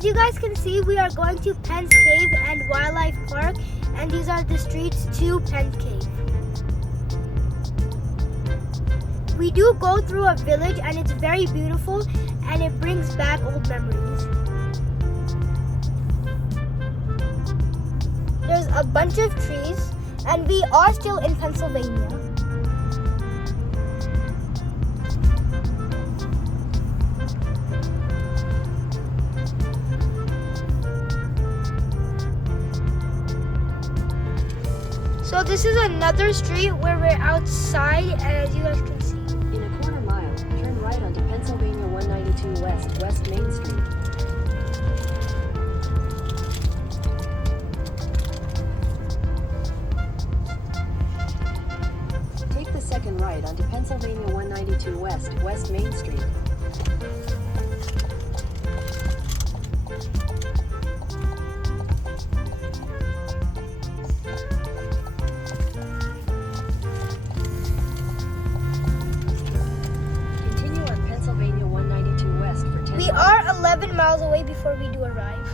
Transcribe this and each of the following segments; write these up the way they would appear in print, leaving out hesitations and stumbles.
as you guys can see, we are going to Penn's Cave and Wildlife Park, and these are the streets to Penn's Cave. We do go through a village and it's very beautiful and it brings back old memories. There's a bunch of trees and we are still in Pennsylvania. So this is another street where we're outside, and as you guys can see. In a quarter mile, turn right onto Pennsylvania 192 West, West Main Street. Take the second right onto Pennsylvania 192 West, West Main Street. We are 11 miles away before we do arrive.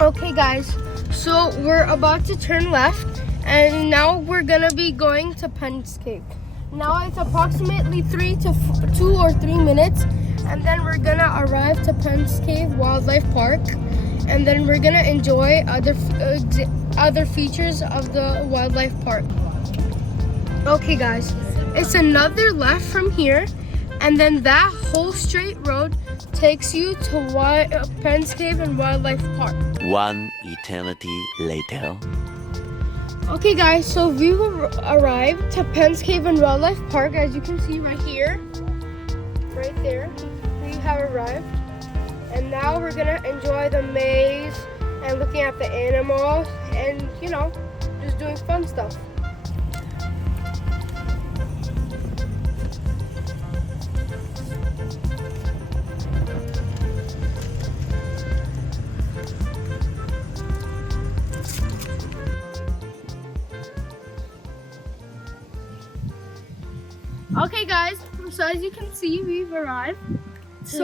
Okay guys, so we're about to turn left and now we're gonna be going to Penn's Cave. Now it's approximately 2 or 3 minutes and then we're gonna arrive to Penn's Cave Wildlife Park and then we're gonna enjoy other features of the wildlife park. Okay guys, it's another left from here and then that whole straight road takes you to Penn's Cave and Wildlife Park. One eternity later. Okay guys, so we've arrived to Penn's Cave and Wildlife Park, as you can see right here. Right there, we have arrived. And now we're gonna enjoy the maze and looking at the animals and, you know, just doing fun stuff. Okay guys, so as you can see, we've arrived to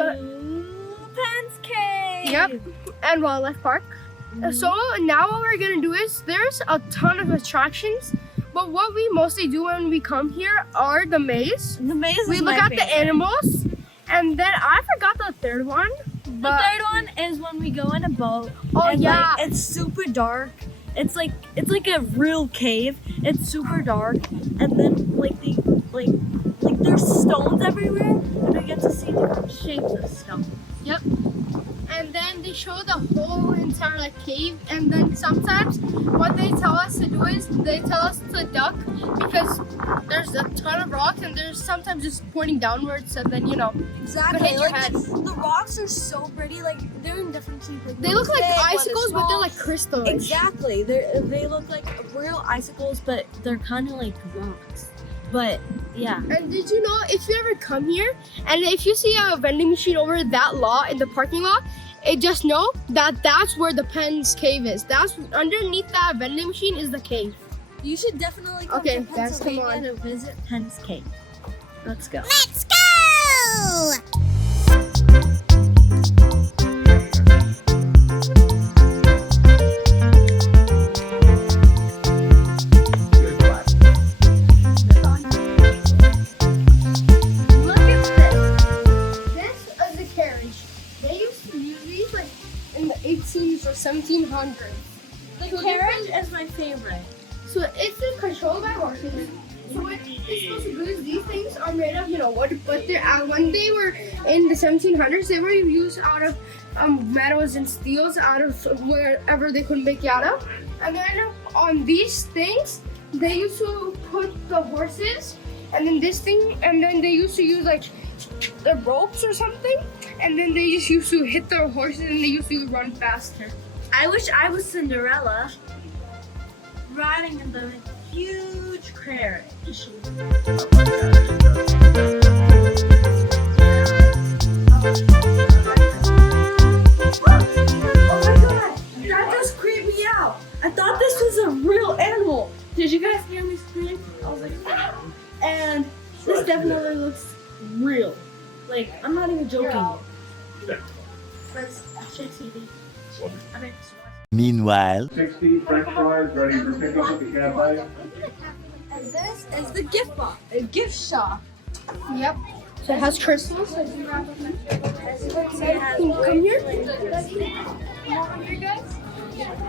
Penn's Cave. Yep, and Wildlife Park. So now what we're gonna do is, there's a ton of attractions, but what we mostly do when we come here are the maze. The maze is we look my at favorite. the animals, and then I forgot the third one. The third one is when we go in a boat. Oh and yeah, like, it's super dark. It's like a real cave. It's super dark, and then like there's stones everywhere, and we get to see different shapes of stone. Yep. And then they show the whole entire cave, and then sometimes what they tell us to do is they tell us to duck because there's a ton of rocks and there's sometimes just pointing downwards, so then, you know, Exactly. could hit your Like, head. the rocks are so pretty. Like they're in different shapes. Like, They look like big, one is icicles, but they're small. like crystal. Exactly. They look like real icicles, but they're kind of like rocks. But yeah. And did you know, if you ever come here and if you see a vending machine over that lot in the parking lot, just know that that's where the Penn's Cave is. That's underneath that vending machine is the cave. You should definitely come Okay, to guys, come Pennsylvania to visit Penn's Cave. Let's go. Let's go! Look at this. This is a carriage. They used to use these like in the 1800s or 1700s. The carriage is my favorite. So it's controlled by horses. So what it's supposed to do is these things are made of, wood, but when they were in the 1700s, they were used out of metals and steels out of wherever they could make it out of. And then on these things, they used to put the horses, and then this thing, and then they used to use like the ropes or something, and then they just used to hit their horses and they used to run faster. I wish I was Cinderella riding in the huge carriage. Oh my god, that just creeped me out. I thought this was a real animal. Did you guys hear me scream? I was like, ah! And this definitely looks real. Like, I'm not even joking. Meanwhile, 60 French fries ready for pickup at the cafe. And this is the gift box, a gift shop. Yep. So it has crystals. Can you come here? Come here, guys.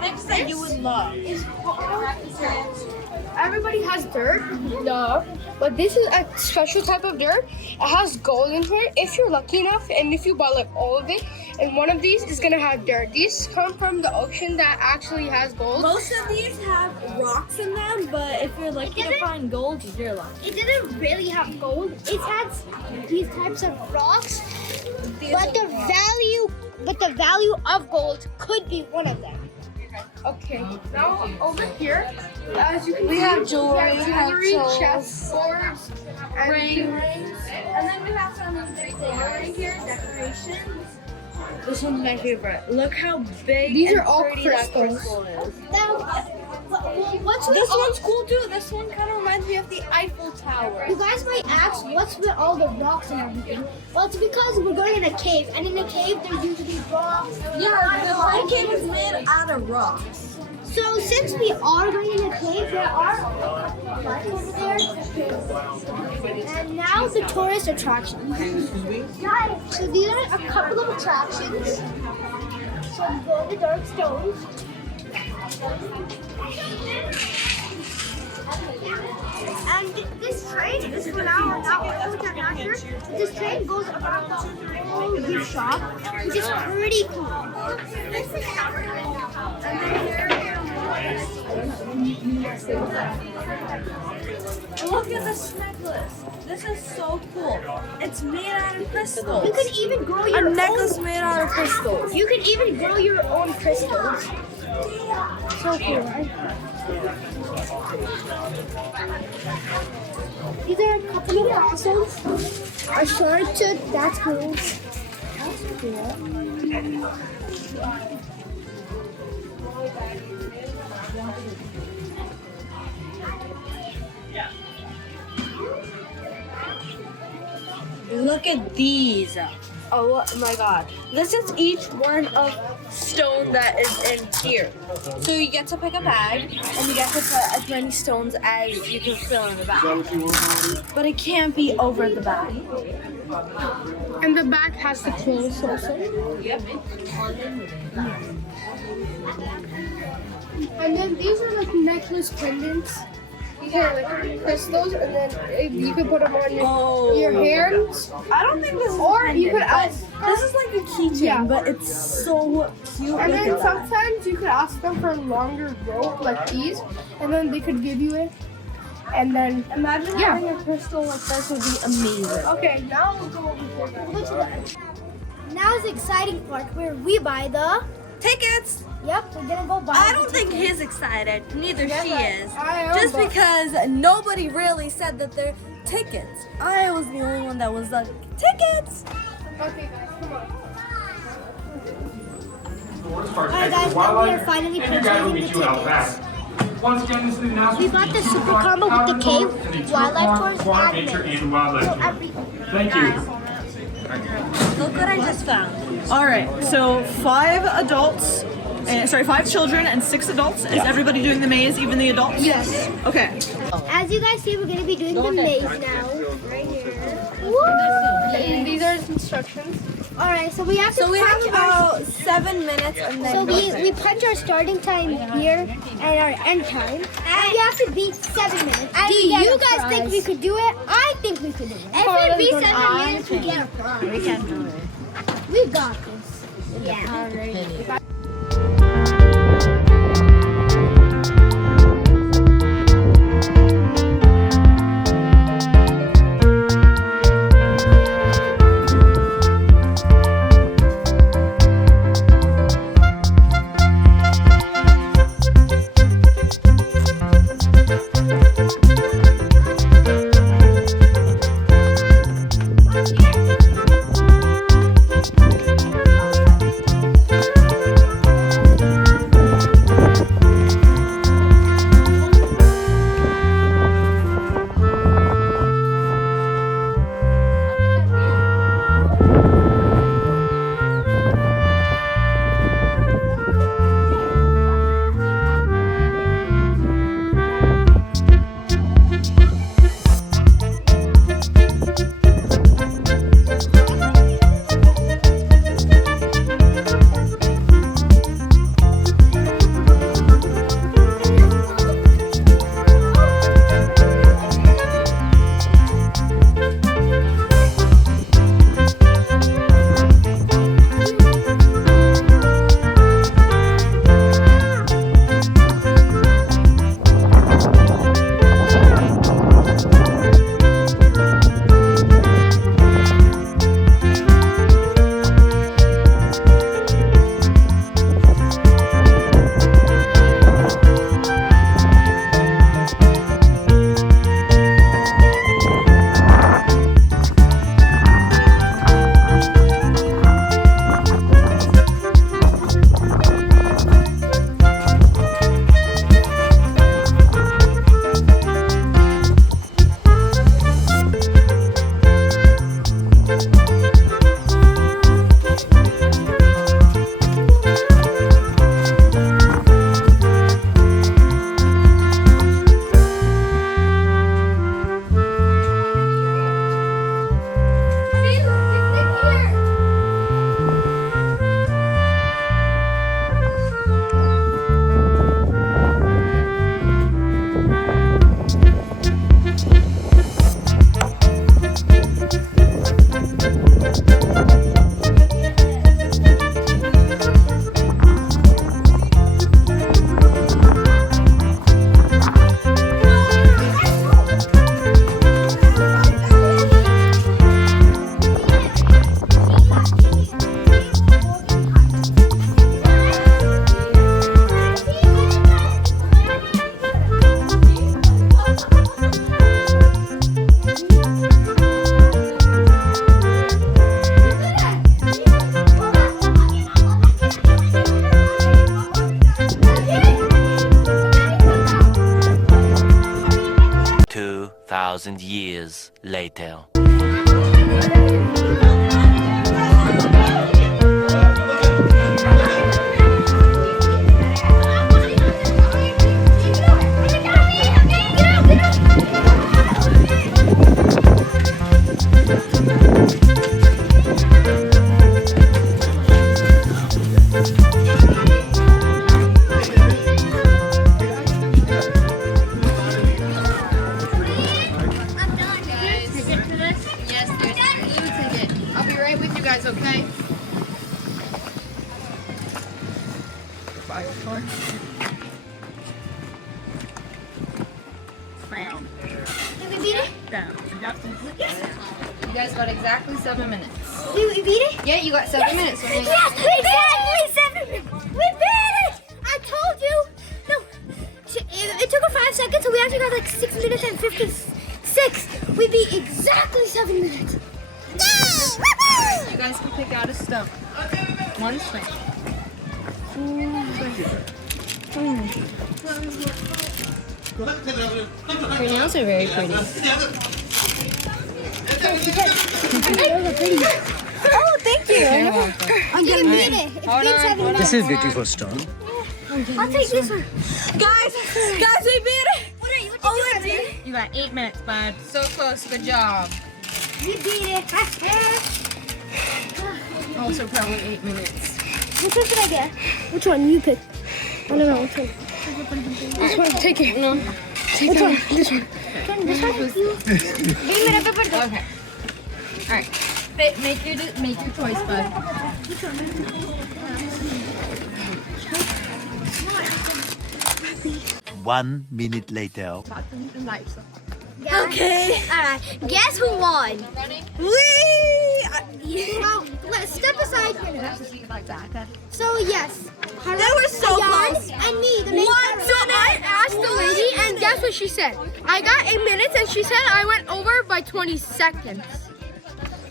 Things that you would love. Everybody has dirt, duh. But this is a special type of dirt. It has gold in here. If you're lucky enough, and if you buy like all of it, and one of these is gonna have dirt. These come from the ocean that actually has gold. Most of these have rocks in them, but if you're lucky to find gold, you're lucky. It didn't really have gold. It has these types of rocks, but the value of gold could be one of them. Okay, now over here, as you can see, have jewelry, we have jewelry, pencils, chest boards, and rings. And then we have some right here, decorations. This one's my favorite. Look how big These and are all pretty that crystals. crystal is. Now, what's with This all, one's cool too. This one kind of reminds me of the Eiffel Tower. you guys might ask, what's with all the rocks and everything? Well, it's because we're going in a cave, and in a cave there's usually rocks. Yeah, the whole cave is made out of rocks. So since we are going in a cave, there are a couple of lights over there. And now the tourist attractions. So these are a couple of attractions. So we go in the dark stones. And this train is for now this train goes around the whole gift shop, which is pretty cool. Look at this necklace. This is so cool. It's made out of crystals. You can even grow your A necklace made out of crystals. You can even grow your own crystals. So cool, right? These are a couple of fossils. A shark tooth, that's cool. That's cool. Look at these. Oh my god. This is each one of stone that is in here. So you get to pick a bag and you get to put as many stones as you can fill in the bag. But it can't be over the bag. And the back has the clothes also. Yep. And then these are like necklace pendants. These are like crystals, and then you can put them on your hands. I don't think this is Or you could pendant, ask. but this is like a keychain, Yeah. but it's so cute. And Look then at that. sometimes you could ask them for a longer rope like these, and then they could give you it. And then Imagine having a crystal like this would be amazing. Okay, now we'll go over here. Now is the exciting part where we buy the. Tickets! Yep, we're gonna go buy. I the don't think tickets. he's excited. Neither she is. I am, Just but- because nobody really said that they're tickets. I was the only one that was like, tickets! Okay, guys, come on. Alright guys, now we are finally purchasing the tickets. Once again, this is the announcement. We got the super combo with the cave, wildlife tours, nature and and wildlife. so everything. Thank you. Look what I just found. All right, so 5 adults, 5 children and 6 adults. Is everybody doing the maze, even the adults? Yes. Okay. As you guys see, we're gonna be doing the maze now. Right here. Woo! And these are instructions. Alright, so we have to So we have punch our... about 7 minutes and then So we punch our starting time here and our end time. And we have to beat 7 minutes. Do you guys think we could do it? I think we could do it. If we beat 7 minutes, we get a prize. we can do it. We got this. Yeah. Thousand years later. Okay. Did we beat it? You guys got exactly 7 minutes. Did we beat it? Yeah, you got 7 minutes. Yes, exactly 7 minutes. We beat it! I told you. No, it took us 5 seconds, so we actually got like 6 minutes and 56. We beat exactly 7 minutes. You guys can pick out a stone. One stone. Your nails are very pretty. Oh, thank you. You're welcome. I'm gonna beat it. It's Hold been on, 7 hold minutes. This is beautiful stone. I'll take this one. Guys, we beat it. What are you doing? You got 8 minutes, bud. So close. Good job. We beat it. Also probably 8 minutes. Which one should I get? Which one? You pick. I don't know. Which one? This one, take it. No. Which one? This one. This one? Okay. Alright. Make your choice, bud. 1 minute later. Okay. Alright. Guess who won? Well, let's step aside. So yes. They were so close. And me, the main character. So I asked the lady, and guess what she said? I got 8 minutes, and she said I went over by 20 seconds.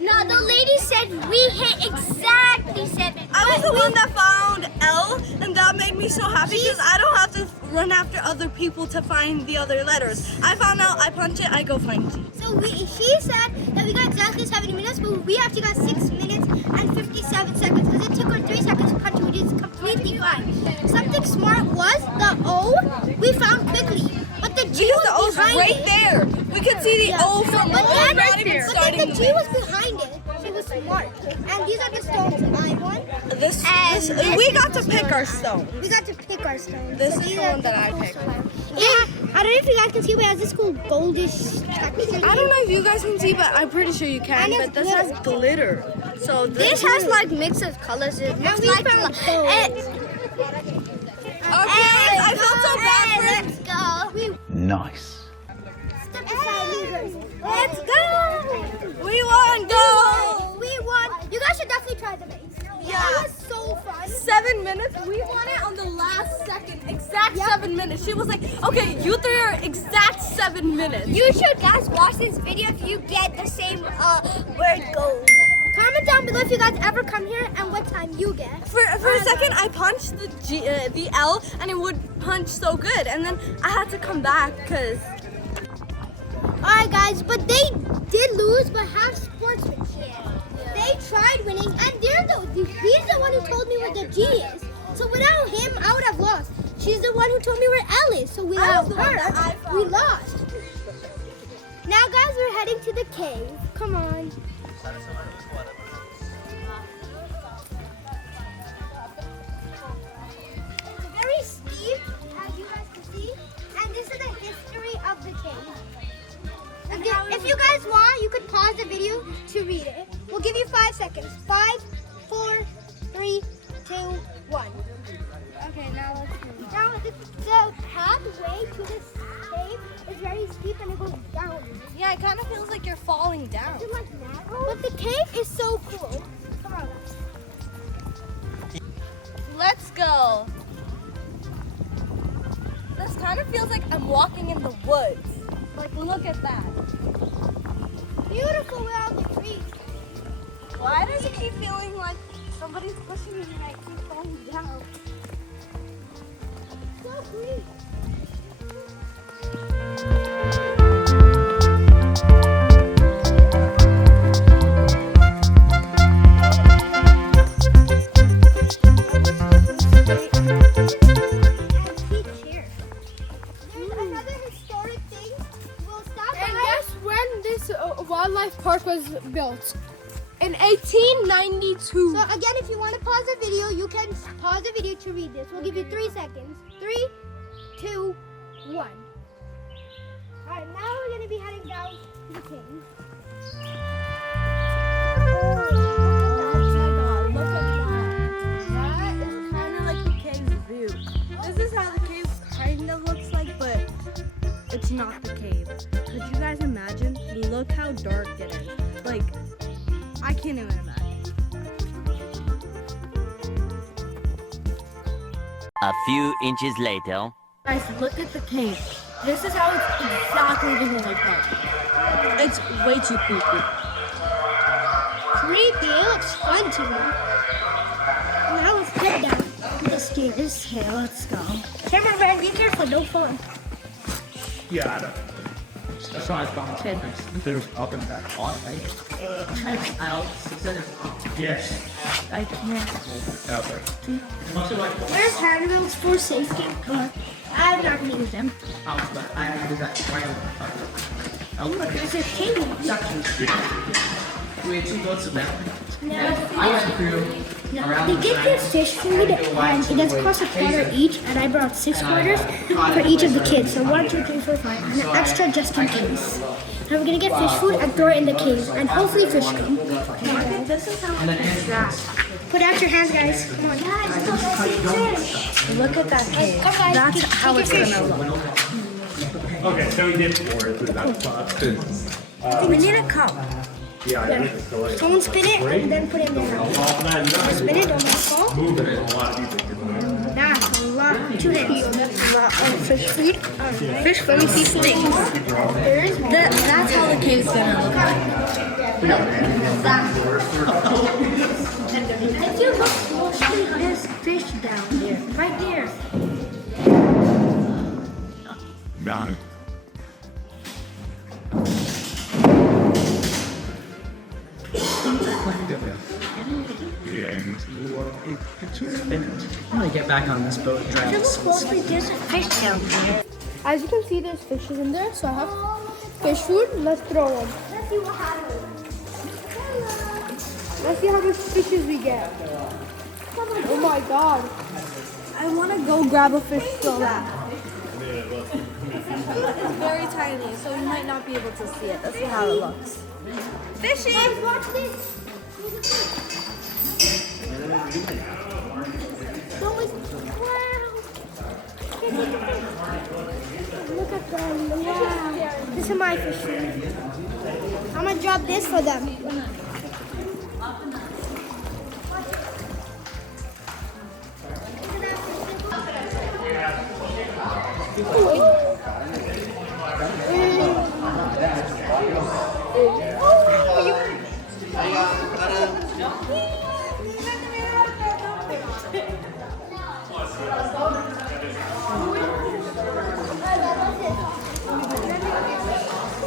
No, the lady said we hit exactly 7. I was the one that found L, and that made me so happy because I don't have to run after other people to find the other letters. I found out, I punch it, I go find G. So she said that we got exactly 70 minutes, but we actually got 6 minutes and 57 seconds because it took her 3 seconds to punch it, which is completely fine. Something smart was the O we found quickly, but the G Because the was O's behind right it. there. We could see the O from But all then, not even but starting then the G was behind it, so it was smart. And these are the stones I won. This, And we got to pick our stone. We got to pick our stones. This So is these the are one that I cool picked. stones. Yeah, I don't know if you guys can see, but it has this cool goldish texture. I don't know if you guys can see, but I'm pretty sure you can. And But this it's has glitter. So This has like mix of colors. It looks like Okay, I felt so bad for it. Let's go. Nice. Step aside, losers. Let's go. We won, go! We won. You guys should definitely try the maze. Yeah. It was so fun. 7 minutes. We won it on the last second. Exact 7 minutes. She was like, okay, you three are exact 7 minutes. You should guys watch this video if you get the same word gold. Comment down below if you guys ever come here and what time you get. For a second, I punched the L, and it would punch so good. And then I had to come back because... Alright guys, but they did lose, but have sportsmanship. They tried winning, and he's the one who told me where the G is. So without him, I would have lost. She's the one who told me where L is. So without her, we lost. Now guys, we're heading to the cave. Come on. It's very steep, as you guys can see, and this is the history of the cave. If you guys want, you could pause the video to read it. We'll give you 5 seconds. 5, 4, 3, 2, 1. Okay, now let's move. Now the pathway to this cave is very steep and it goes down. Yeah, it kind of feels like you're falling down. Is it like narrow? But the cave is so cool. Come on, guys. Let's go. This kind of feels like I'm walking in the woods. Like, look at that. Beautiful without the trees. Why does it keep feeling like somebody's pushing me and I keep falling down? So green. Wildlife park was built in 1892. So again, if you want to pause the video, you can pause the video to read this. We'll give you 3 seconds. 3, 2, 1. Alright, now we're going to be heading down to the cave. That is kind of like the cave's view. This is how the cave kind of looks like, but it's not the cave. Could you guys imagine? Look how dark it is. Like, I can't even imagine. A few inches later. Guys, look at the cave. This is how it's exactly going to look like. It's way too creepy. Creepy, it looks fun to me. Now let's head down the stairs. Okay, let's go. Cameraman, be careful, don't fall. Yeah, I don't. That's why I found there's up and back on, right? Yes. I can't. Okay. Where's handbills for safety? I'm not going to use them. Look, there's a cable. We had 2 goats in that. Now, they get their fish food, and it does cost $1 each, and I brought 6 quarters for each of the kids. So 1, 2, 3, 4, 5, and an extra just in case. Now we're gonna get fish food and throw it in the cave, and hopefully fish come. This is how Put out your hands, guys. Come on. Guys, go fish. Look at that cave. Come, guys. That's how it's gonna look. Okay, so we did 4 through that spot. We need a cup. Don't spin it, and then put it in there. Spin it, don't let it fall. Moving it a lot easier. That's a lot. 2 hands. That's a lot of fish food. Fish food stinks. That's how the cave's gonna look like. If you look closely, there's fish down there. Right there. Down. I'm gonna get back on this boat and drive If you look this. closely, there's a fish down there. As you can see, there's fishes in there, so I have fish food. Let's throw them. Let's see what happens. Let's see how much fishes we get. Oh my god. I want to go grab a fish so bad. It's very tiny, so you might not be able to see it. Let's see how it looks. Fishy! Guys, watch this. No, it's wow. Look at them. Wow. This is my fish food. I'm gonna drop this for them.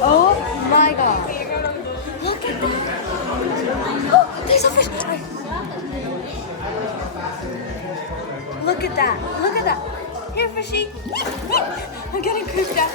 Oh my god. Look at that. Oh, there's a fish. Look at that. Look at that. Here, fishy. I'm getting creeped out.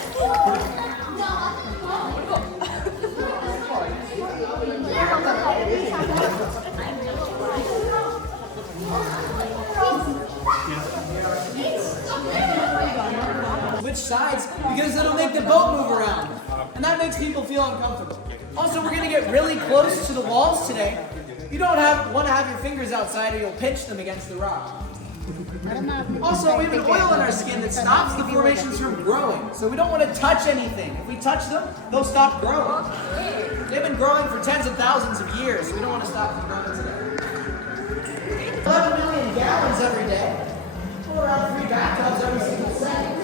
Which sides? Because it'll make the boat move around. And that makes people feel uncomfortable. Also, we're gonna get really close to the walls today. You don't want to have your fingers outside or you'll pinch them against the rock. Also, we have an oil in our skin that stops the formations from growing. So we don't want to touch anything. If we touch them, they'll stop growing. They've been growing for tens of thousands of years, so we don't want to stop them growing today. 11 million gallons every day. Well, around 3 bathtubs every single second.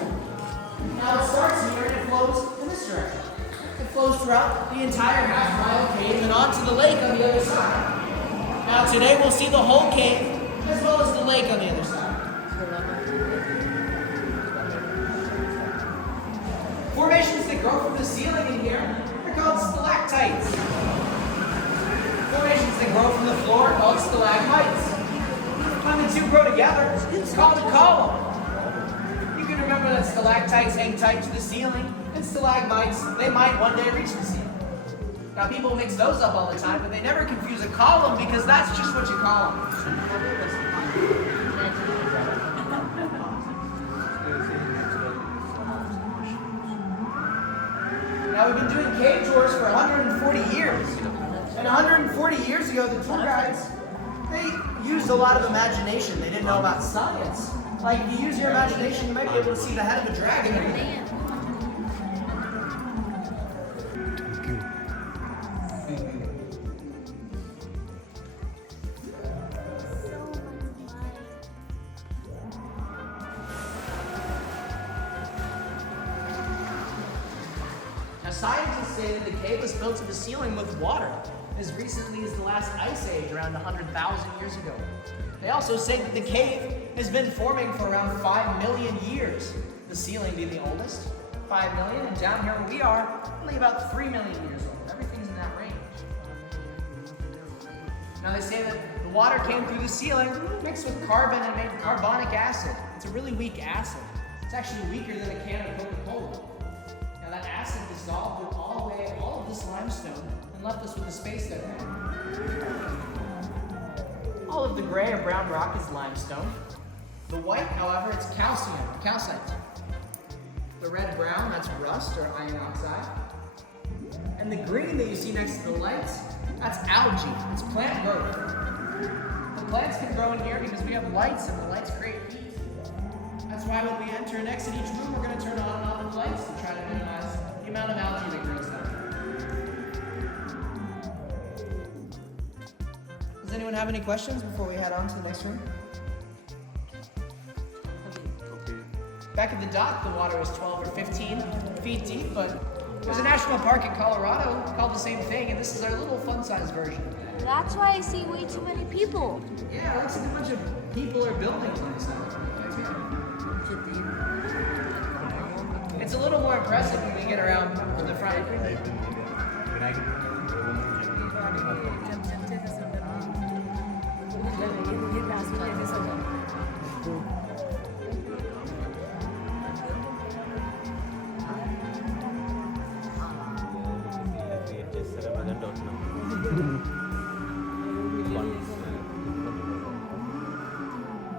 Now it starts here and it flows in this direction. It flows throughout the entire half-mile cave and onto the lake on the other side. Now today we'll see the whole cave as well as the lake on the other side. Formations that grow from the ceiling in here are called stalactites. Formations that grow from the floor are called stalagmites. When the two grow together, it's called a column. You can remember that stalactites hang tight to the ceiling, and stalagmites, they might one day reach the ceiling. Now people mix those up all the time, but they never confuse a column because that's just what you call them. Now we've been doing cave tours for 140 years. And 140 years ago, the tour guides, they used a lot of imagination. They didn't know about science. Like, if you use your imagination, you might be able to see the head of a dragon. Now, scientists say that the cave was built to the ceiling with water as recently as the last ice age, around 100,000 years ago. They also say that the cave has been forming for around 5 million years. The ceiling being the oldest, 5 million, and down here where we are, only about 3 million years old. Everything's in that range. Now they say that the water came through the ceiling, mixed with carbon and made carbonic acid. It's a really weak acid. It's actually weaker than a can of Coca-Cola. Now that acid dissolved through all of this limestone and left us with the space that we have. of the gray or brown rock is limestone. The white, however, it's calcium, calcite. The red-brown, that's rust or iron oxide. And the green that you see next to the lights, that's algae. It's plant growth. The plants can grow in here because we have lights, and the lights create heat. That's why when we enter and exit each room, we're going to turn on and off the lights to try to minimize the amount of algae that grows down here. Does anyone have any questions before we head on to the next room? Back at the dock, the water is 12 or 15 feet deep, but there's a national park in Colorado called the same thing, and this is our little fun-sized version. That's why I see way too many people. Yeah, it looks like a bunch of people or buildings on this side. It's a little more impressive when we get around to the front.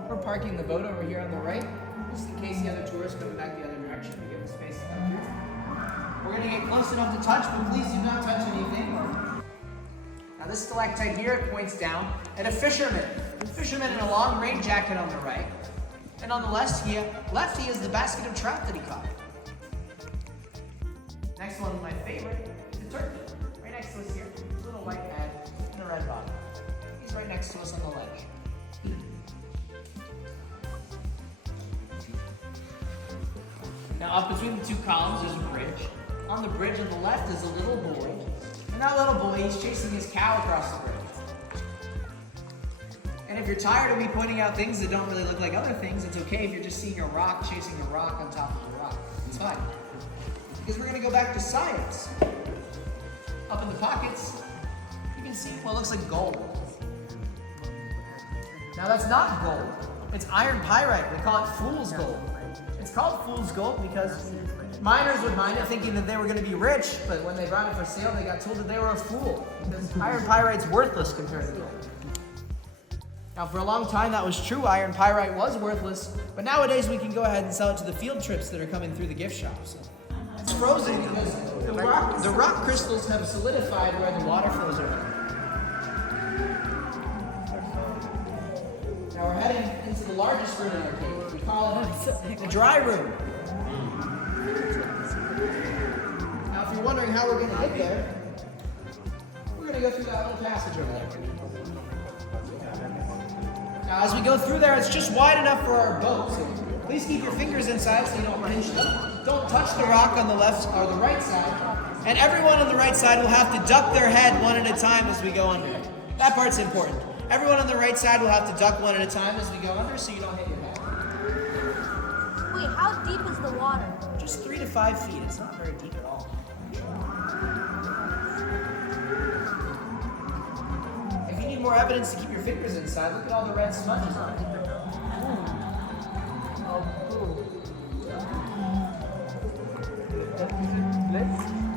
We're parking the boat over here on the right, just in case the other tourists come back the other direction to get the space up here. We're going to get close enough to touch, but please do not touch anything. Now this stalactite here, it points down at a fisherman. The fisherman in a long rain jacket on the right. And on the left he has the basket of trout that he caught. Next one, my favorite, is the turkey. Right next to us here, a little white head and a red bottom. He's right next to us on the ledge. Now up between the two columns there's a bridge. On the bridge on the left is a little boy. And that little boy, he's chasing his cow across the bridge. And if you're tired of me pointing out things that don't really look like other things, it's okay if you're just seeing a rock chasing a rock on top of the rock. It's fine. Because we're going to go back to science. Up in the pockets, you can see what looks like gold. Now that's not gold. It's iron pyrite. We call it fool's gold. It's called fool's gold because miners would mine it thinking that they were going to be rich, but when they brought it for sale, they got told that they were a fool because iron pyrite's worthless compared to gold. Now, for a long time, that was true. Iron pyrite was worthless, but nowadays we can go ahead and sell it to the field trips that are coming through the gift shops. It's frozen because the rock crystals have solidified where the water flows around. Now we're heading into the largest room in our cave. We call it the dry room. Now, if you're wondering how we're going to get there, we're going to go through that little passage over there. Now, as we go through there, it's just wide enough for our boat. So please keep your fingers inside so you don't pinch them. Don't touch the rock on the left or the right side. And everyone on the right side will have to duck their head one at a time as we go under. That part's important. Everyone on the right side will have to duck one at a time as we go under so you don't hit your head. Wait, how deep is the water? Just 3 to 5 feet. It's not very deep at all. If you need more evidence to keep your fingers inside, look at all the red smudges on it.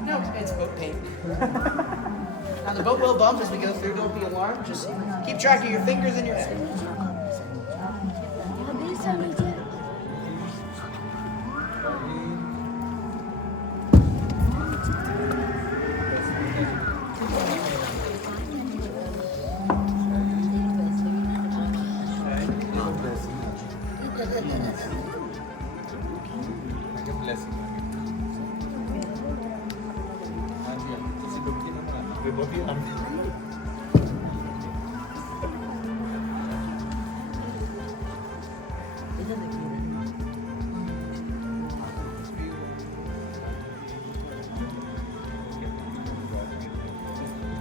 No, it's boat paint. Now the boat will bump as we go through. Don't be alarmed. Just keep track of your fingers and your head.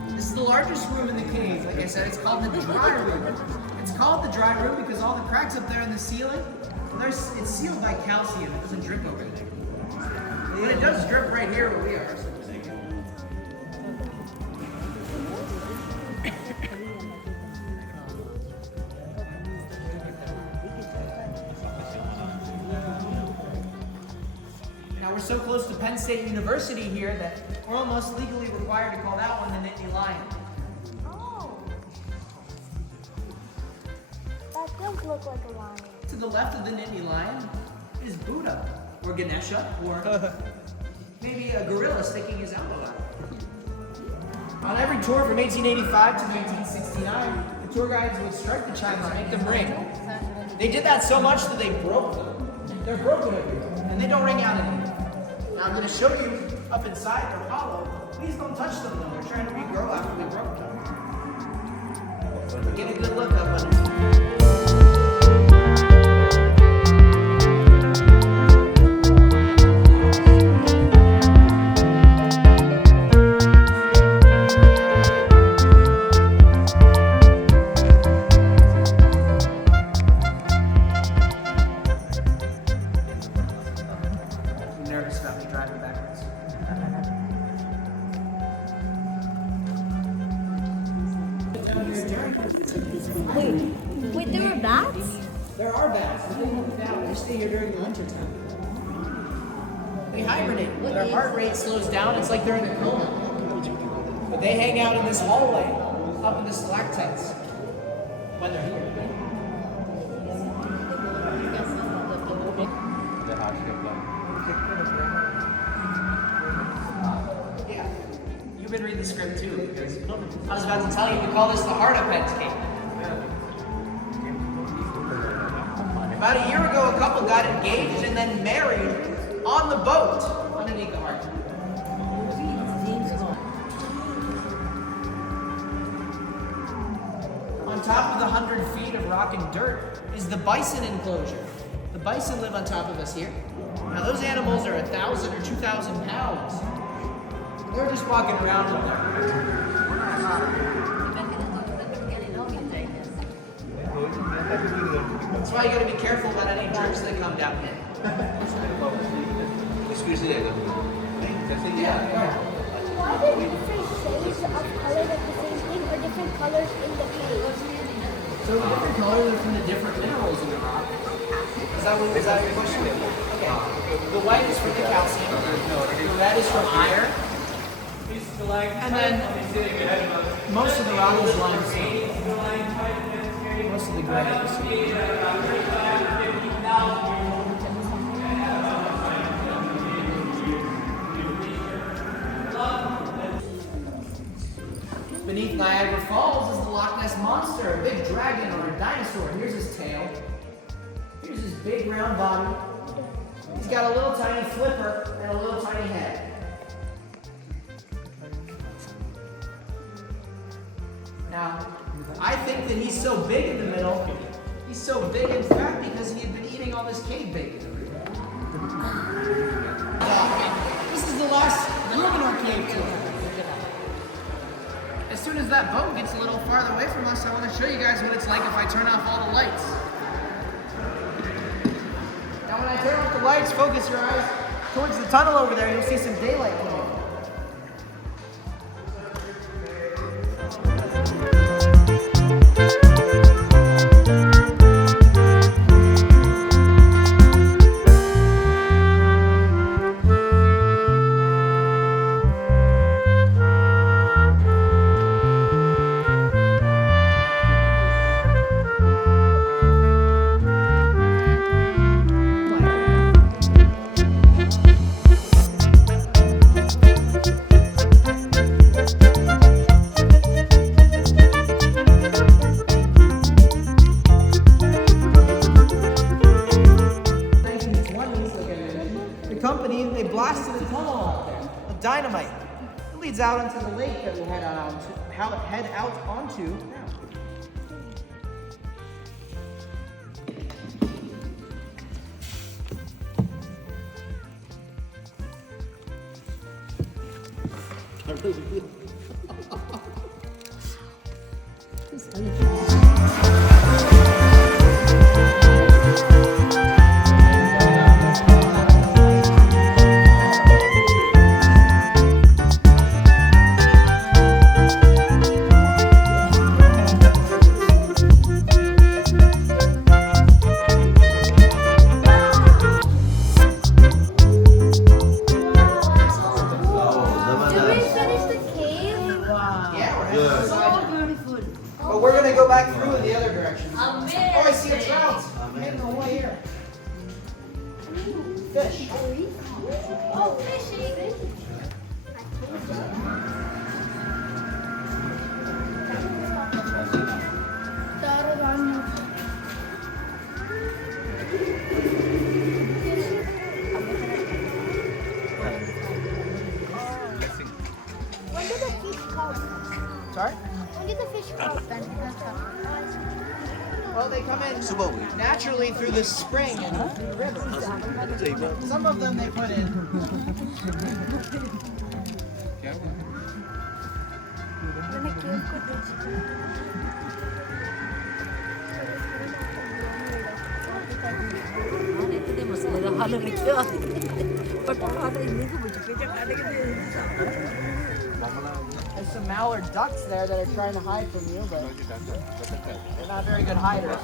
This is the largest room in the cave. Like I said, it's called the dry room. It's called the dry room because all the cracks up there in the ceiling, it's sealed by calcium. It doesn't drip over there. But it does drip right here where we are. Now we're so close to Penn State University here that we're almost legally required to call that one the Nittany Lion. does look like a lion. To the left of the Nittany lion is Buddha, or Ganesha, or maybe a gorilla sticking his elbow out. On every tour from 1885 to 1969, the tour guides would strike the chimes and make them ring. They did that so much that they broke them. They're broken everywhere, and they don't ring out anymore. Now I'm going to show you up inside they're hollow. Please don't touch them though. They're trying to regrow after we broke them. Get a good look up on it. Nervous about me driving backwards. Wait, there were bats? There are bats. They stay here during the winter time. They hibernate. Their heart rate slows down. It's like they're in a coma. But they hang out in this hallway, up in the stalactites, when they're here. Yeah, you've been reading the script too, because I was about to tell you we call this the heart of Penn's Cave. About a year ago, a couple got engaged and then married on the boat underneath the heart. On top of the 100 feet of rock and dirt is the bison enclosure. The bison live on top of us here. Now those animals are 1,000 or 2,000 pounds. They're just walking around with them. That's why you gotta be careful about any jerks that come down here. Yeah. Why are there different shades of colors of the same thing or different colors in the cave? So the different colors are from the different minerals in the rock. Is that your question? Okay. The white is from the calcium. The red is from iron. And then most of the rock is limestone. Most of the gray is. Beneath Niagara Falls is the Loch Ness Monster, a big dragon or a dinosaur. Here's his tail. Here's his big round body. He's got a little tiny flipper and a little tiny head. Now, I think that he's so big in the middle, he's so big in fact because he had been eating all this cave bacon. This is the last room in our cave tour. As soon as that boat gets a little farther away from us, I want to show you guys what it's like if I turn off all the lights. Now when I turn off the lights, focus your eyes towards the tunnel over there, you'll see some daylight coming. They blasted a tunnel out there with dynamite. It leads out into the lake that we'll head out onto now. Did we finish the cave? fish called Well, they come in naturally through the spring and through the river. Some of them they put in. There's some mallard ducks there that are trying to hide from you, but they're not very good hiders.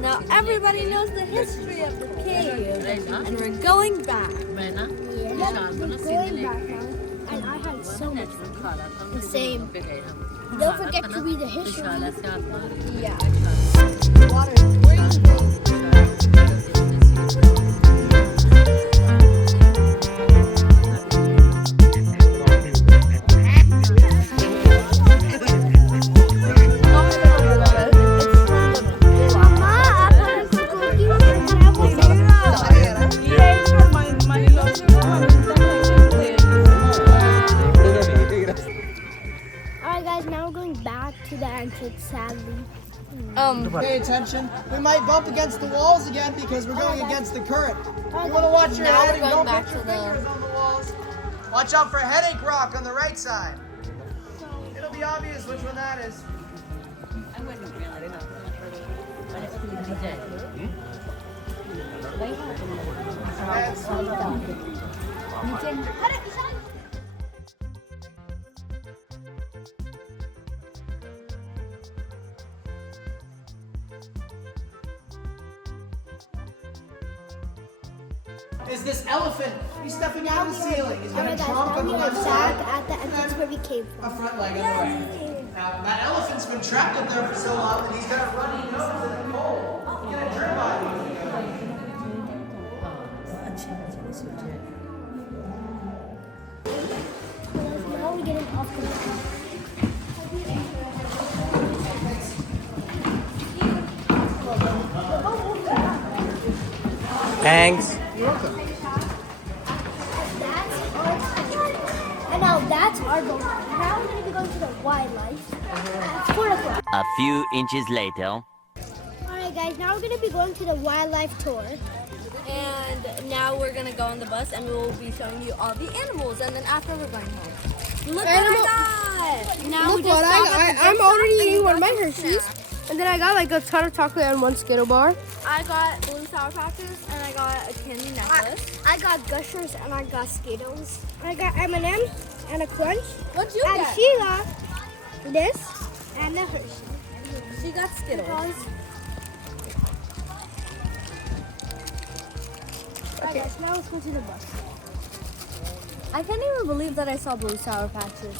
Now everybody knows the history of the cave, and we're going back. Going back now, and I had so much fun. The same. Don't forget to read the history. Yeah. Water is Alright guys, now we're going back to the entrance, sadly. Pay attention. We might bump against the walls again because we're going against the current. You want to watch your head and don't put your fingers on the walls. Watch out for headache rock on the right side. It'll be obvious which one that is. Is this elephant? He's stepping out of the ceiling. He's going to tromp on the left side. At the entrance where we came from. A front leg on the right. Now, that elephant's been trapped up there for so long that he's got a runny nose and a cold. He's going to drip on you. Now we're getting off the ground. Thanks. And now that's our boat. Now we're going to be going to the wildlife. It's 4 o'clock. A few inches later. Alright guys, now we're going to be going to the wildlife tour. And now we're gonna go on the bus, and we will be showing you all the animals. And then after, we're going home. Look what I got! Now Look what I got. I'm already eating one of my Hershey's. And then I got like a ton of chocolate and one Skittle bar. I got blue Sour Patches, and I got a candy necklace. I got Gushers and I got Skittles. I got M&M's and a Crunch. What'd you And get? she got this and a Hershey. She got Skittles. Okay, now let's go to the bus. I can't even believe that I saw blue Sour Patches.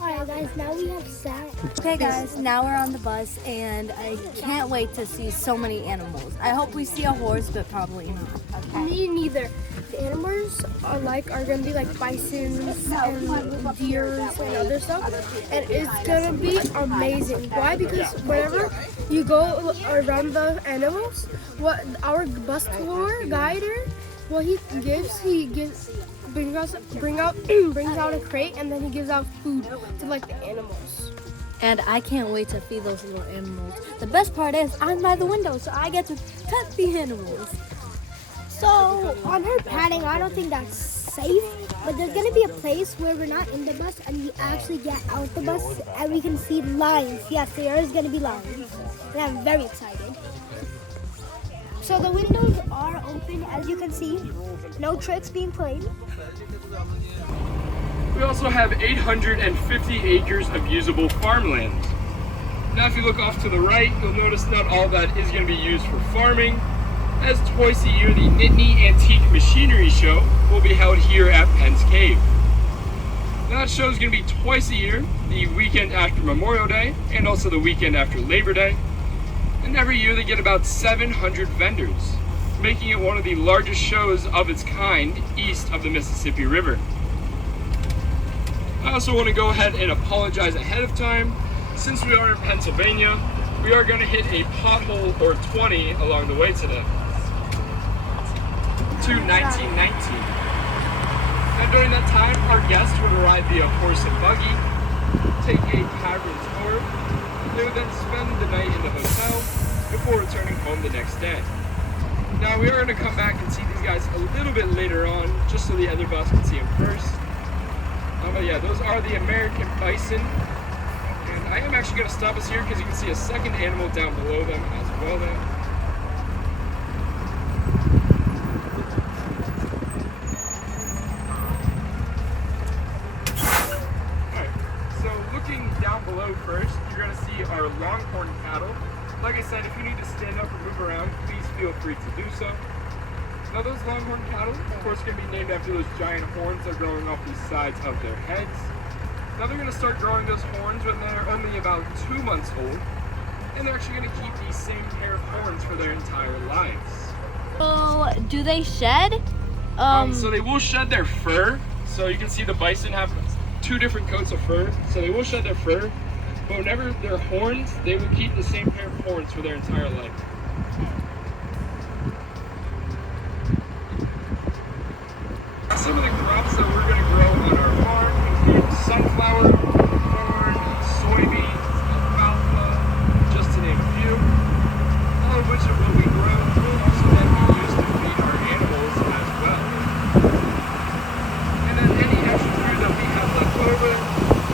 Alright guys, now we have sat. Okay guys, now we're on the bus, and I can't wait to see so many animals. I hope we see a horse, but probably not. Me neither. The animals are gonna be like bisons and deers and other stuff, and it's gonna be amazing. Why? Because whenever you go around the animals, what our bus tour guider What he brings out a crate, and then he gives out food to like the animals. And I can't wait to feed those little animals. The best part is I'm by the window, so I get to pet the animals. So on her padding, I don't think that's safe, but there's gonna be a place where we're not in the bus and we actually get out the bus and we can see lions. Yes, there is gonna be lions, and I'm very excited. So the windows are open, as you can see. No tricks being played. We also have 850 acres of usable farmland. Now if you look off to the right, you'll notice not all that is going to be used for farming, as twice a year the Nittany Antique Machinery Show will be held here at Penn's Cave. Now that show is going to be twice a year, the weekend after Memorial Day and also the weekend after Labor Day. And every year they get about 700 vendors, making it one of the largest shows of its kind east of the Mississippi River. I also want to go ahead and apologize ahead of time. Since we are in Pennsylvania, we are going to hit a pothole or 20 along the way today to 1919. And during that time, our guests would arrive via horse and buggy, take a cavern tour. They would then spend the night in the hotel before returning home the next day. Now we are going to come back and see these guys a little bit later on, just so the other bus can see them first. But yeah, those are the American bison. And I am actually going to stop us here because you can see a second animal down below them as well now. Alright, so looking down below first, you're going to see our longhorn cattle. Like I said, if you need to stand up or move around, please feel free to do so. Now those longhorn cattle, of course, can be named after those giant horns that are growing off the sides of their heads. Now they're going to start growing those horns when they're only about 2 months old, and they're actually going to keep the same pair of horns for their entire lives. So, do they shed? So they will shed their fur. So you can see the bison have 2 different coats of fur, so they will shed their fur. But whenever they're horned, they will keep the same pair of horns for their entire life. Some of the crops that we're going to grow on our farm include sunflower, corn, soybeans, alfalfa, just to name a few. All of which will be grown will also then be used to feed our animals as well. And then any extra food that we have left over,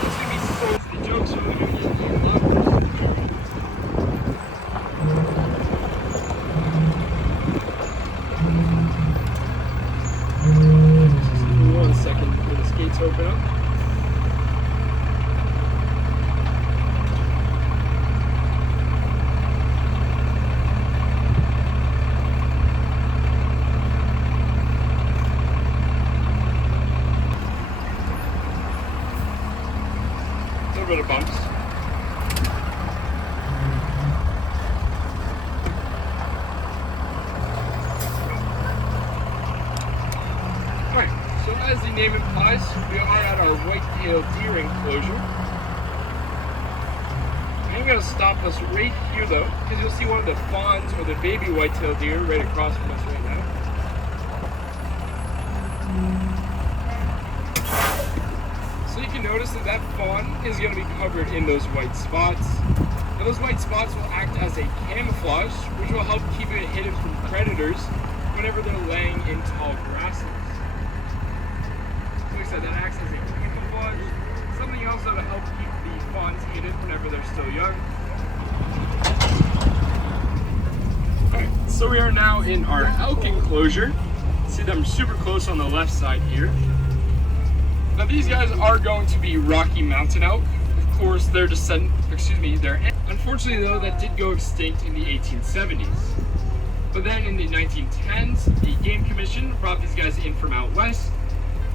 it's going to be sold. The jokes are going to be open up. A little bit of bumps. Alright, so as the name implies, we are at our white-tailed deer enclosure. I'm going to stop us right here though, because you'll see one of the fawns or the baby white-tailed deer right across from us right now. So you can notice that that fawn is going to be covered in those white spots. Now those white spots will act as a camouflage, which will help keep it hidden from predators whenever they're laying in tall grasses. So like I said, that acts as a camouflage, something else that'll help keep the fawns hidden whenever they're still young. Alright, so we are now in our elk enclosure. See them super close on the left side here. Now these guys are going to be Rocky Mountain elk. Of course, they're unfortunately though, that did go extinct in the 1870s. But then in the 1910s, the Game Commission brought these guys in from out west.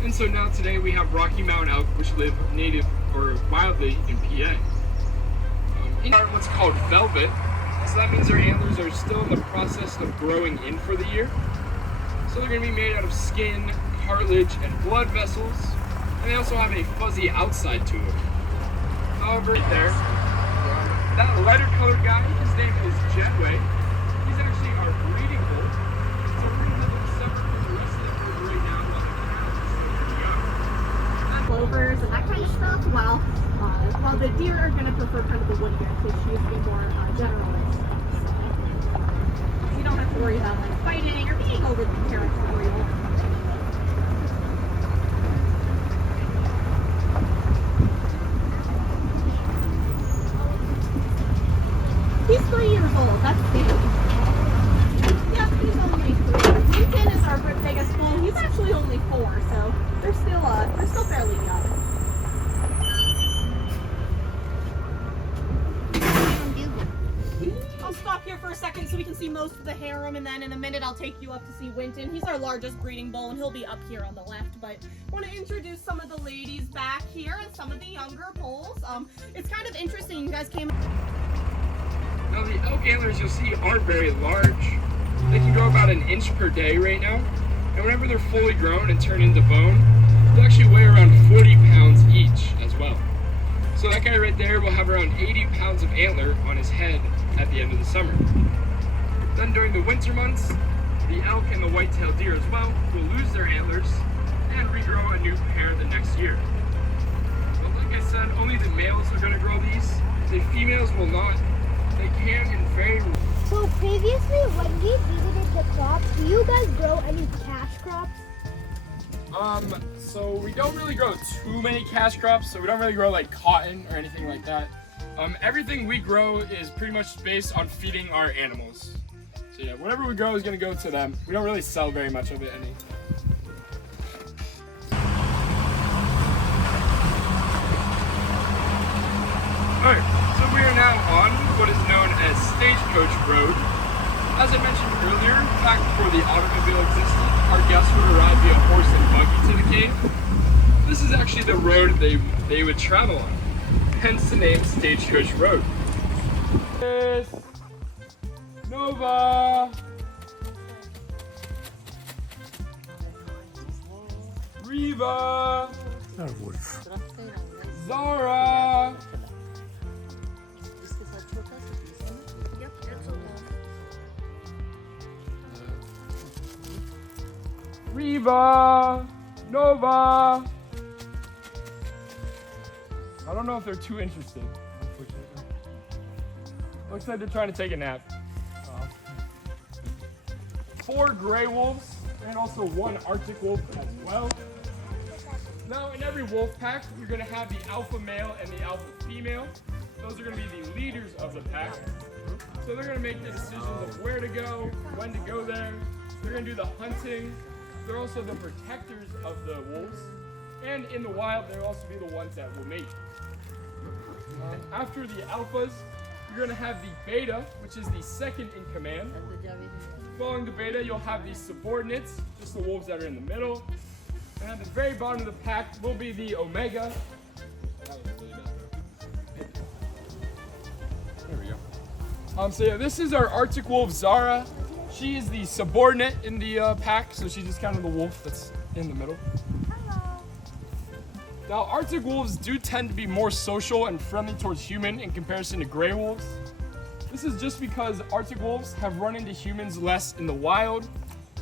And so now today we have Rocky Mountain elk, which live native or wildly in PA. In what's called velvet, so that means their antlers are still in the process of growing in for the year. So they're going to be made out of skin, cartilage, and blood vessels, and they also have a fuzzy outside to it. However, right there, that lighter colored guy, his name is Jetway. He's actually our breeding bull, so we're going to have him separate from the rest of deer are going to prefer kind of the woodier because she is being more generalist. So you don't have to worry about like fighting or being overly territorial. He's 3 years old. That's big. Yep, he's only 3. Lincoln is our biggest bull. He's actually only 4, so they're still fairly young. I'll stop here for a second so we can see most of the harem, and then in a minute I'll take you up to see Winton. He's our largest breeding bull, and he'll be up here on the left. But I want to introduce some of the ladies back here and some of the younger bulls. It's kind of interesting. You guys came. Now the elk antlers you'll see aren't very large. They can grow about an inch per day right now. And whenever they're fully grown and turn into bone, they'll actually weigh around 40 pounds each as well. So that guy right there will have around 80 pounds of antler on his head at the end of the summer. Then during the winter months, the elk and the white-tailed deer as well will lose their antlers and regrow a new pair the next year. But like I said, only the males are going to grow these. The females will not. They can in very... So previously, when we visited the crops, do you guys grow any cash crops? So we don't really grow too many cash crops, so we don't really grow like cotton or anything like that. Everything we grow is pretty much based on feeding our animals. So yeah, whatever we grow is gonna go to them. We don't really sell very much of it any. Alright, so we are now on what is known as Stagecoach Road. As I mentioned earlier, back before the automobile existed, our guests would arrive via horse and buggy to the cave. This is actually the road they would travel on, hence the name Stagecoach Road. Nova! Riva! Zara! Riva! Nova! I don't know if they're too interested. Looks like they're trying to take a nap. 4 gray wolves and also 1 Arctic wolf as well. Now in every wolf pack, you're going to have the alpha male and the alpha female. Those are going to be the leaders of the pack. So they're going to make the decisions of where to go, when to go there. They're going to do the hunting. They're also the protectors of the wolves. And in the wild, they'll also be the ones that will mate. After the alphas, you're going to have the beta, which is the second in command. Following the beta, you'll have the subordinates, just the wolves that are in the middle. And at the very bottom of the pack will be the omega. There we go. So yeah, this is our Arctic wolf, Zara. She is the subordinate in the pack, so she's just kind of the wolf that's in the middle. Now, Arctic wolves do tend to be more social and friendly towards human in comparison to gray wolves. This is just because Arctic wolves have run into humans less in the wild,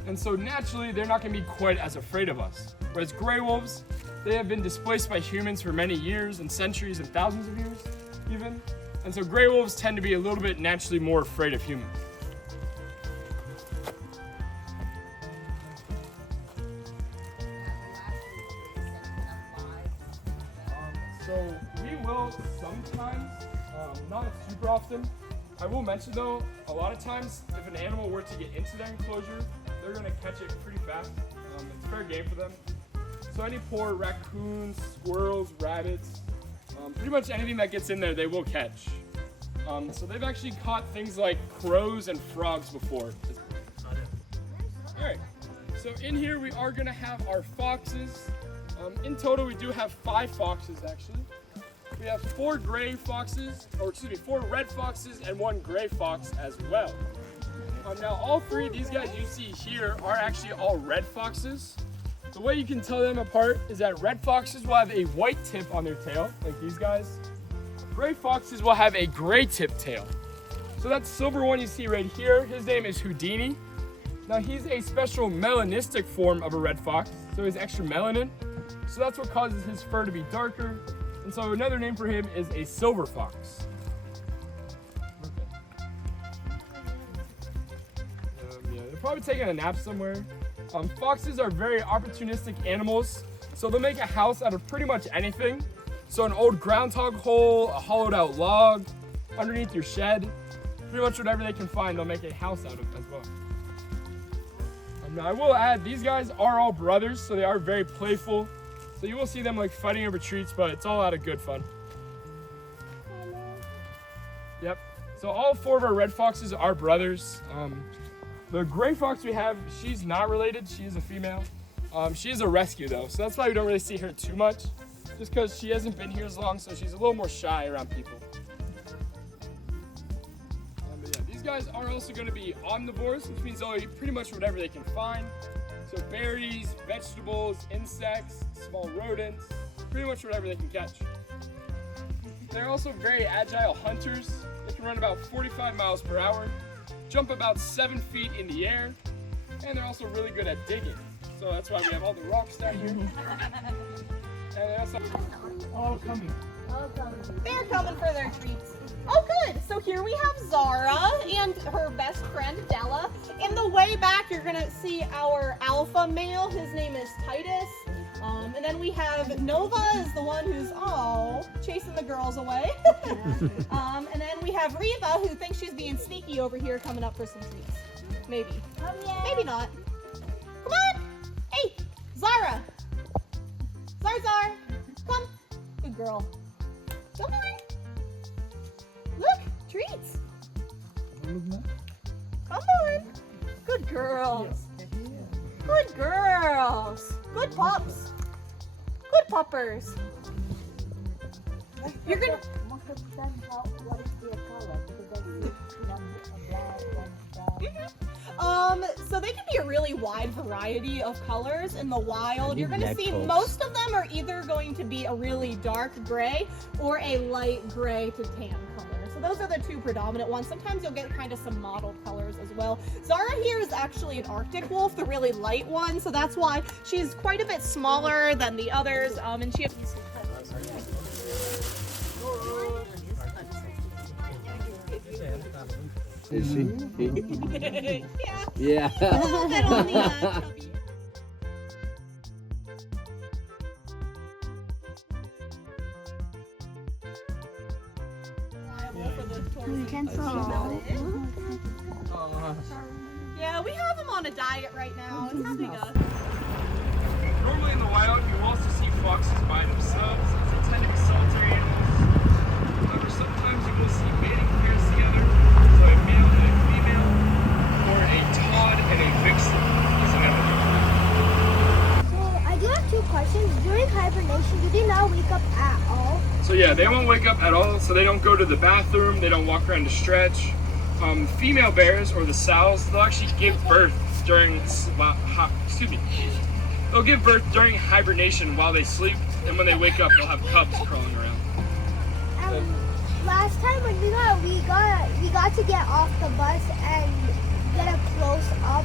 and so naturally they're not going to be quite as afraid of us. Whereas gray wolves, they have been displaced by humans for many years and centuries and thousands of years even, and so gray wolves tend to be a little bit naturally more afraid of humans. So we will sometimes, not super often. I will mention though, a lot of times if an animal were to get into their enclosure, they're going to catch it pretty fast. It's fair game for them. So any poor raccoons, squirrels, rabbits, pretty much anything that gets in there, they will catch. So they've actually caught things like crows and frogs before. Alright, so in here we are going to have our foxes. In total, we do have 5 foxes actually. We have 4 gray foxes, or excuse me, 4 red foxes and 1 gray fox as well. Now, all 3 of these guys you see here are actually all red foxes. The way you can tell them apart is that red foxes will have a white tip on their tail, like these guys. Gray foxes will have a gray tip tail. So that silver one you see right here, his name is Houdini. Now, he's a special melanistic form of a red fox, so he's extra melanin. So that's what causes his fur to be darker. And so another name for him is a silver fox. Yeah, they're probably taking a nap somewhere. Foxes are very opportunistic animals, so they'll make a house out of pretty much anything. So an old groundhog hole, a hollowed out log, underneath your shed, pretty much whatever they can find, they'll make a house out of as well. Now I will add, these guys are all brothers, so they are very playful. So you will see them like fighting over treats, but it's all out of good fun. Yep. So all 4 of our red foxes are brothers. The gray fox we have, she's not related. She is a female. She is a rescue though, so that's why we don't really see her too much. Just because she hasn't been here as long, so she's a little more shy around people. But yeah, these guys are also going to be omnivores, which means they'll eat pretty much whatever they can find. So berries, vegetables, insects, small rodents, pretty much whatever they can catch. They're also very agile hunters. They can run about 45 miles per hour, jump about 7 feet in the air, and they're also really good at digging. So that's why we have all the rocks down here. And they also all coming. They're coming for their treats. Oh, good. So here we have Zara and her best friend Della. In the way back, you're gonna see our alpha male. His name is Titus. And then we have Nova is the one who's chasing the girls away. And then we have Reva, who thinks she's being sneaky over here, coming up for some treats. Maybe. Maybe not. Come on. Hey, Zara. Zar. Come. Good girl. Come on. Look, treats. Come on. Good girls. Good girls. Good pups. Good puppers. You're gonna. So they can be a really wide variety of colors in the wild. You're going to see most of them are either going to be a really dark gray or a light gray to tan color. So those are the 2 predominant ones. Sometimes you'll get kind of some mottled colors as well. Zara here is actually an Arctic wolf, the really light one. So that's why she's quite a bit smaller than the others. And she has Is she? Yeah. Yeah. A little bit on the chubby. Yeah, we have him on a diet right now. It's having us. normally in the wild you also see foxes by themselves, as they tend to be solitary animals. However, sometimes you will see mating pairs together, so a male and a female, or a Todd and a Vixen is another. So I do have 2 questions. During hibernation, do they not wake up at all? So yeah, they won't wake up at all, so they don't go to the bathroom, they don't walk around to stretch. Female bears, or the sows, they'll actually give birth during, they'll give birth during hibernation while they sleep, and when they wake up, they'll have cubs crawling around. Last time when we got to get off the bus and get a close up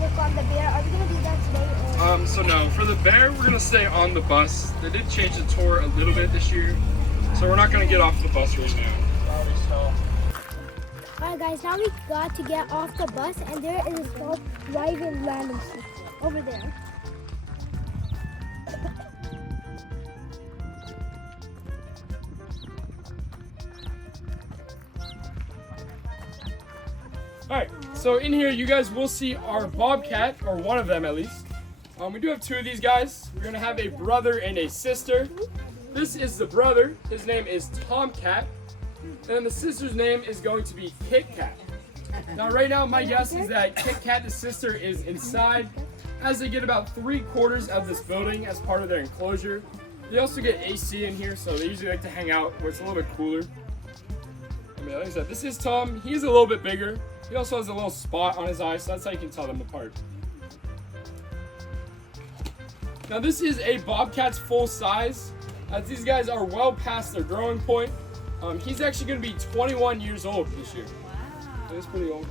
look on the bear. Are we gonna do that today? Or? So no, for the bear, we're gonna stay on the bus. They did change the tour a little bit this year, so we're not gonna get off the bus right now. Alright guys, now we got to get off the bus and there is a dog driving randomly over there. Alright, so in here you guys will see our bobcat, or one of them at least. We do have 2 of these guys. We're gonna have a brother and a sister. This is the brother, his name is Tomcat. And the sister's name is going to be Kit Kat. Now right now my guess is that Kit Kat, the sister, is inside, as they get about 3/4 of this building as part of their enclosure. They also get AC in here, so they usually like to hang out where it's a little bit cooler. I mean, like I said, this is Tom. He's a little bit bigger. He also has a little spot on his eye, so that's how you can tell them apart. Now this is a bobcat's full size, as these guys are well past their growing point. He's actually going to be 21 years old this year. So he's pretty old.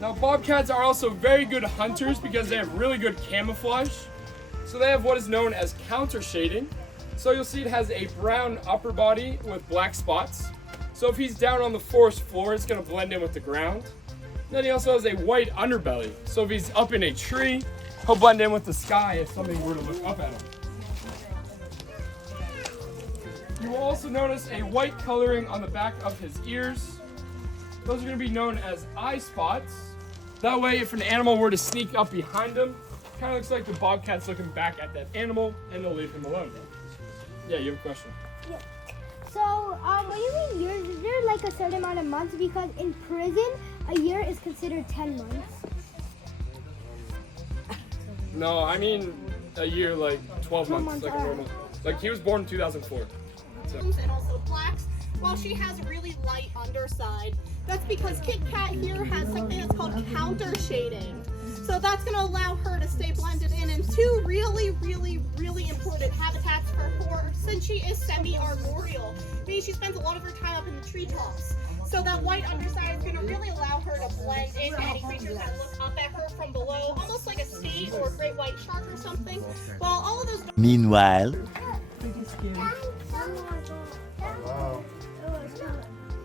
Now bobcats are also very good hunters because they have really good camouflage. So they have what is known as counter shading, So you'll see it has a brown upper body with black spots. So if he's down on the forest floor, it's gonna blend in with the ground. Then he also has a white underbelly. So if he's up in a tree, he'll blend in with the sky if something were to look up at him. You will also notice a white coloring on the back of his ears. Those are going to be known as eye spots. That way, if an animal were to sneak up behind him, it kind of looks like the bobcat's looking back at that animal, and they'll leave him alone. Yeah, you have a question? Yeah. So, when you mean years, is there like a certain amount of months? Because in prison, a year is considered 10 months. No, I mean a year, like 12 months, like a normal. Like he was born in 2004. So. And also blacks, while she has a really light underside. That's because Kit Kat here has something that's called counter shading. So that's going to allow her to stay blended in two really, really, really important habitats for her since she is semi-arboreal, meaning she spends a lot of her time up in the treetops. So that white underside is going to really allow her to blend in any creatures that look up at her from below, almost like a skate or a great white shark or something. While all of those... Meanwhile,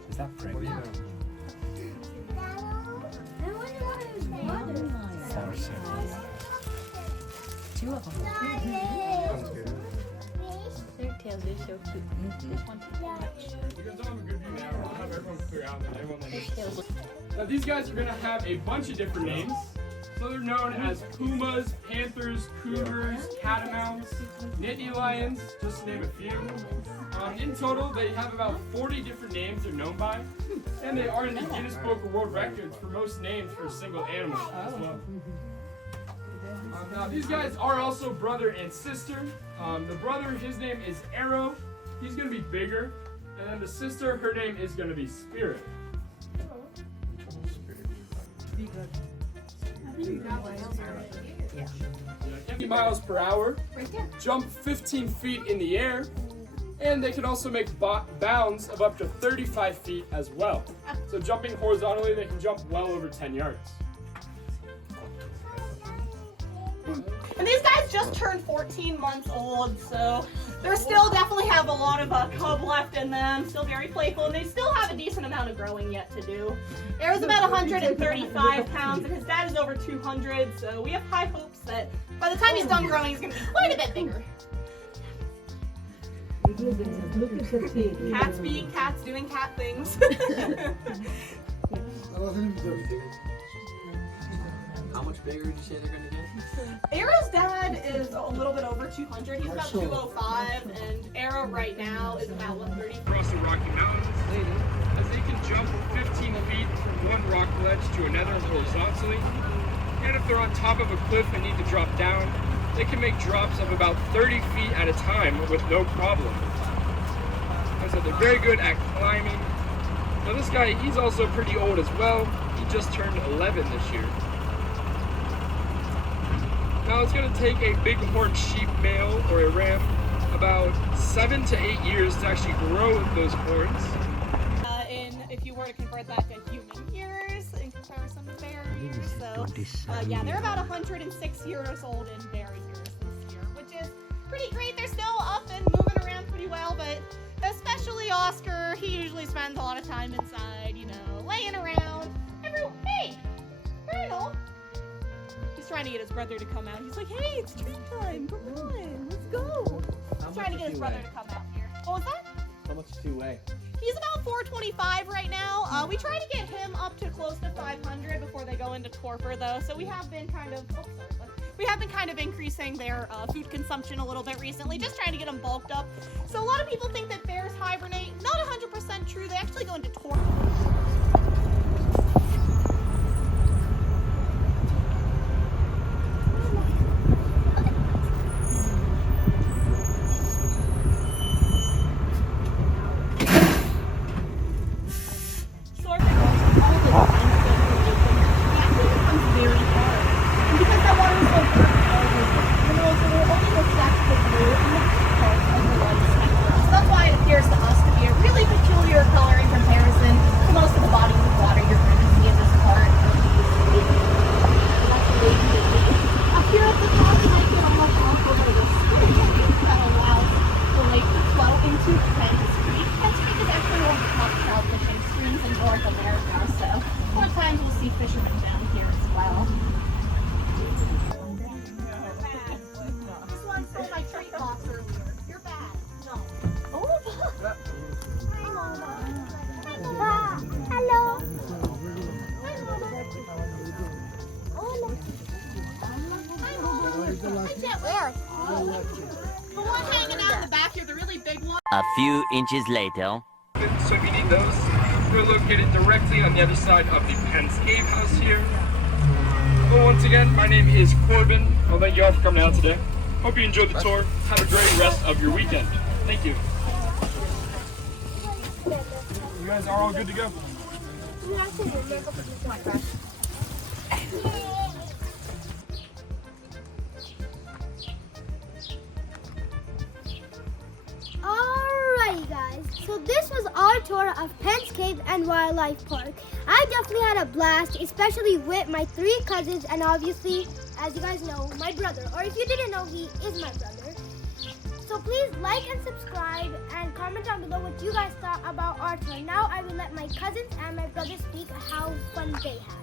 Is that pregnant? Two of them. Their tails are so cute. This one touch. You guys don't have a good view now. We'll have everyone clear out and everyone now these guys are going to have a bunch of different names. So they're known as pumas, panthers, cougars, catamounts, Nittany lions, just to name a few. In total, they have about 40 different names they're known by, and they are in the Guinness Book of World Records for most names for a single animal as well. Now these guys are also brother and sister. The brother, his name is Arrow. He's going to be bigger, and then the sister, her name is going to be Spirit. 50 miles per hour, jump 15 feet in the air, and they can also make bounds of up to 35 feet as well. So jumping horizontally, they can jump well over 10 yards. And these guys just turned 14 months old, so they still definitely have a lot of cub left in them, still very playful, and they still have a decent amount of growing yet to do. Arrow's about 135 pounds, and his dad is over 200, so we have high hopes that by the time he's done growing, he's going to be quite a bit bigger. Cats being cats, doing cat things. How much bigger did you say they're going to get? Arrow's dad is a little bit over 200. He's about 205, and Arrow right now is about 130. Across the Rocky Mountains, as they can jump 15 feet from one rock ledge to another horizontally. And if they're on top of a cliff and need to drop down, they can make drops of about 30 feet at a time with no problem. Like I said, they're very good at climbing. Now this guy, he's also pretty old as well. He just turned 11 this year. Now it's going to take a bighorn sheep male or a ram about 7 to 8 years to actually grow those horns. If you were to convert that to human years in comparison to bear years, so yeah, they're about 106 years old in bear years this year, which is pretty great. They're still up and moving around pretty well, but especially Oscar, he usually spends a lot of time inside, you know, laying around. Hey, Colonel. He's trying to get his brother to come out. He's like, hey, it's treat time. Come on, let's go. He's trying to get his brother to come out here. What was that? How much does he weigh? He's about 425 right now. We try to get him up to close to 500 before they go into torpor, though. So we have been kind of increasing their food consumption a little bit recently, just trying to get them bulked up. So a lot of people think that bears hibernate. Not 100% true. They actually go into torpor. That's why it appears to us to be a really peculiar color in comparison to most sometimes we'll see fishermen down here as well. This one stole my treat box earlier. You're bad. No. Oh. Hi, Mama. Hello. The one hanging out in the back here, the really big one. A few inches later. So if you need those, they're located directly on the other side of the Penn's Cave house here. Well, once again, my name is Corbin. I'll thank you all for coming out today. Hope you enjoyed the tour. Have a great rest of your weekend. Thank you. You guys are all good to go. Alrighty guys, so this was our tour of Penn's Cave and Wildlife Park. I definitely had a blast, especially with my 3 cousins and obviously, as you guys know, my brother. Or if you didn't know, he is my brother. So please like and subscribe and comment down below what you guys thought about our tour. Now I will let my cousins and my brother speak how fun they had.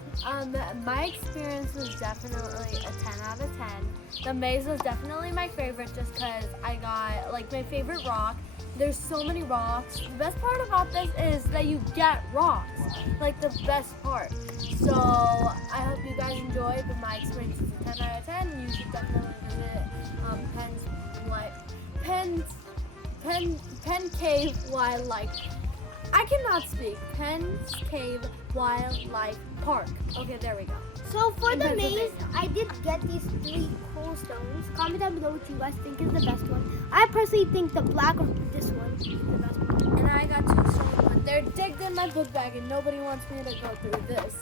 My experience was definitely a 10 out of 10. The maze was definitely my favorite just because I got like my favorite rock. There's so many rocks. The best part about this is that you get rocks, like the best part. So I hope you guys enjoyed, but my experience is a 10 out of 10. You should definitely visit Penn Cave Wildlife. I cannot speak. Penn's Cave Wildlife Park. Okay, there we go. So for the maze, I did get these 3 cool stones. Comment down below what you guys think is the best one. I personally think the black or this one is the best one. And I got 2 stones, but they're digged in my book bag and nobody wants me to go through this.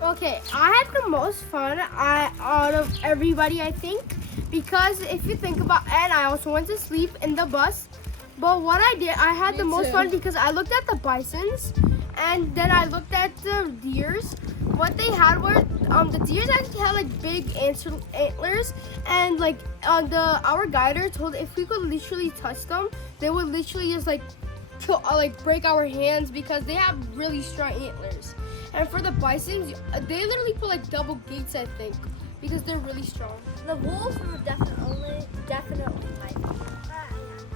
Okay, I had the most fun out of everybody, I think, because if you think about, and I also went to sleep in the bus. But what I did, I had the most fun because I looked at the bisons and then I looked at the deers. What they had were the deers actually had like big antlers, and like our guider told if we could literally touch them, they would literally just like break our hands because they have really strong antlers. And for the bisons, they literally put like double gates, I think, because they're really strong. The wolves were definitely my favorite.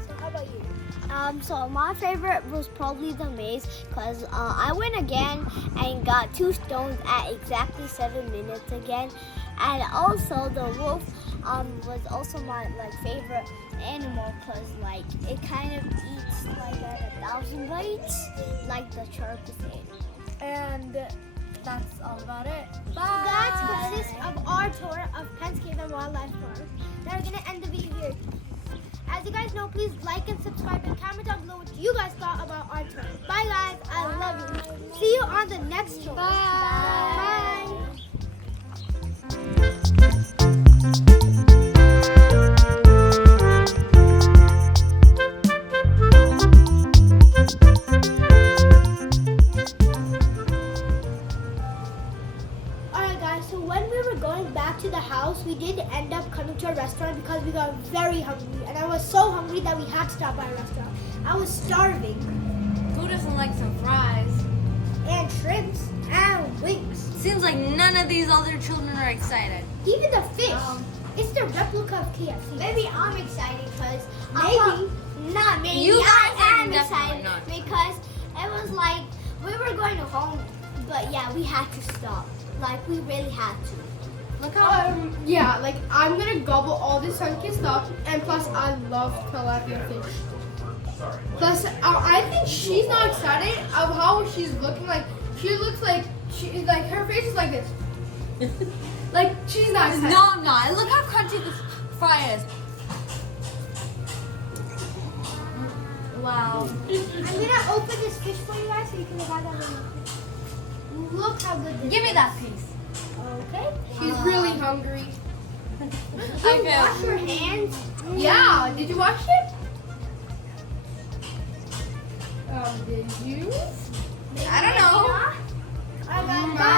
So how about you? So my favorite was probably the maze because I went again and got 2 stones at exactly 7 minutes again, and also the wolf was also my favorite animal because it kind of eats at 1,000 bites like the shark is saying. And that's all about it. Bye. So that consists of our tour of Penn's Cave and Wildlife Park. Now we're gonna end the video here. As you guys know, please like and subscribe and comment down below what you guys thought about our tour. Bye guys, I love you. See you on the next tour. Bye. Bye. We did end up coming to a restaurant because we got very hungry, and I was so hungry that we had to stop by a restaurant. I was starving. Who doesn't like some fries? And shrimps and wings. Seems like none of these other children are excited. Even the fish. It's the replica of KFC. Maybe I'm excited because Not me. You guys I are am definitely excited not. because it was like we were going home, but yeah, we had to stop. We really had to. Look how yeah, I'm gonna gobble all this sun-kissed stuff, and plus I love tilapia fish. Plus, I think she's not excited of how she's looking. She looks like her face is like this. She's not excited. No, I'm not. Look how crunchy this fry is. Wow. I'm gonna open this fish for you guys so you can divide that in. Look how good this is. Give me that piece. Okay. She's really hungry. Did you wash your hands? Yeah. Did you wash it? Did you? I don't know. Alright, bye.